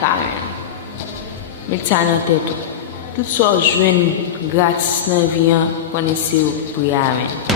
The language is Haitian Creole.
kamen. Met sa nan tèt ou. Tout so jwen gratis nan vi an, konese ou priya men.